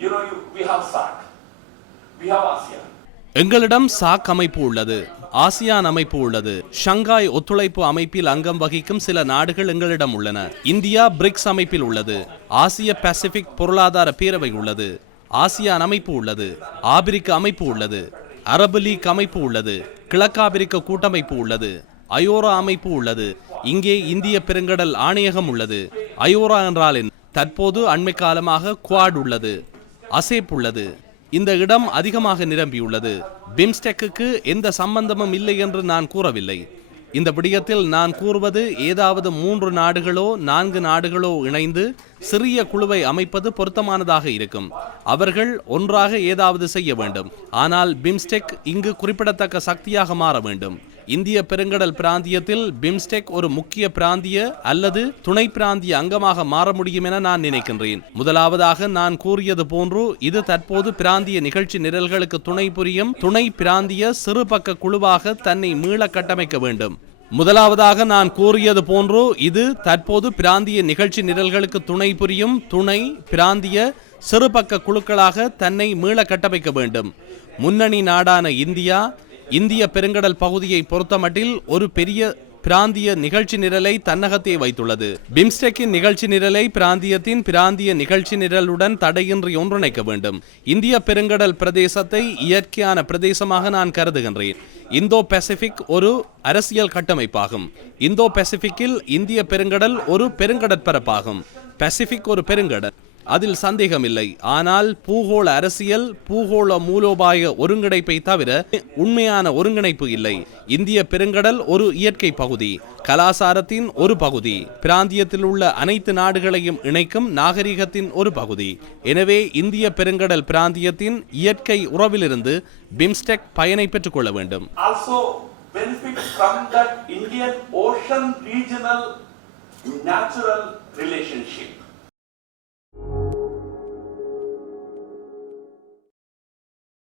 You know, you, we have SAC, we have ASEAN. எங்களிடம் சாக் அமைப்பு உள்ளது. ஆசியான் அமைப்பு உள்ளது. ஷங்காய் ஒத்துழைப்பு அமைப்பில் அங்கம் வகிக்கும் சில நாடுகள் எங்களிடம் உள்ளன. இந்தியா பிரிக்ஸ் அமைப்பில் உள்ளது. ஆசிய பசிபிக் பொருளாதார பேரவை உள்ளது. ஆசியான் அமைப்பு உள்ளது. ஆபிரிக்க அமைப்பு உள்ளது. அரபு லீக் அமைப்பு உள்ளது. கிழக்காபிரிக்க கூட்டமைப்பு உள்ளது. அயோரா அமைப்பு உள்ளது. இங்கே இந்திய பெருங்கடல் ஆணையகம் உள்ளது. அயோரா என்றால் தற்போது அண்மை காலமாக குவாட் உள்ளது. அசேப் உள்ளது இந்த இடம் அதிகமாக நிரம்பியுள்ளது. பிம்ஸ்டெக்குக்கு எந்த சம்பந்தமும் இல்லை என்று நான் கூறவில்லை. இந்த விடயத்தில் நான் கூறுவது ஏதாவது மூன்று நாடுகளோ நான்கு நாடுகளோ இணைந்து சிறிய குழுவை அமைப்பது பொருத்தமானதாக இருக்கும். அவர்கள் ஒன்றாக ஏதாவது செய்ய வேண்டும். ஆனால் பிம்ஸ்டெக் இங்கு குறிப்பிடத்தக்க சக்தியாக மாற வேண்டும். இந்திய பெருங்கடல் பிராந்தியத்தில் பிம்ஸ்டெக் ஒரு முக்கிய பிராந்திய அல்லது துணை பிராந்திய அங்கமாக மாற முடியும் என நான் நினைக்கின்றேன். முதலாவதாக நான் கூறியது போன்று இது தற்போது பிராந்திய நிகழ்ச்சி நிரல்களுக்கு துணை புரியும் துணை பிராந்திய சிறுபக்க குழுவாக தன்னை மீள கட்டமைக்க வேண்டும். முதலாவதாக நான் கூறியது போன்று இது தற்போது பிராந்திய நிகழ்ச்சி நிரல்களுக்கு துணை புரியும் துணை பிராந்திய சிறுபக்க குழுக்களாக தன்னை மீள கட்டமைக்க வேண்டும். முன்னணி நாடான இந்தியா இந்திய பெருங்கடல் பகுதியை பொறுத்தமட்டில் ஒரு பெரிய பிராந்திய நிகழ்ச்சி நிரலை தன்னகத்தே வைத்துள்ளது. பிம்ஸ்டெக்கின் நிகழ்ச்சி நிரலை பிராந்தியத்தின் பிராந்திய நிகழ்ச்சி நிரலுடன் தடையின்றி ஒன்றிணைக்க வேண்டும். இந்திய பெருங்கடல் பிரதேசத்தை இயற்கையான பிரதேசமாக நான் கருதுகின்றேன். இந்தோ பசிபிக் ஒரு அரசியல் கட்டமைப்பாகும். இந்தோ பசிபிக்கில் இந்திய பெருங்கடல் ஒரு பெருங்கடற்பரப்பாகும். பசிபிக் ஒரு பெருங்கடல். அதில் சந்தேகமில்லை. ஆனால் பூகோள அரசியல் பூகோள மூலோபாய ஒருங்கிணைப்பை தவிர உண்மையான ஒருங்கிணைப்பு இல்லை. இந்திய பெருங்கடல் ஒரு இயற்கை பகுதி கலாசாரத்தின் ஒரு பகுதி பிராந்தியத்தில் உள்ள அனைத்து நாடுகளையும் இணைக்கும் நாகரிகத்தின் ஒரு பகுதி. எனவே இந்திய பெருங்கடல் பிராந்தியத்தின் இயற்கை உறவிலிருந்து பிம்ஸ்டெக் பயனை பெற்றுக் கொள்ள வேண்டும் Indian Ocean regional natural relationship.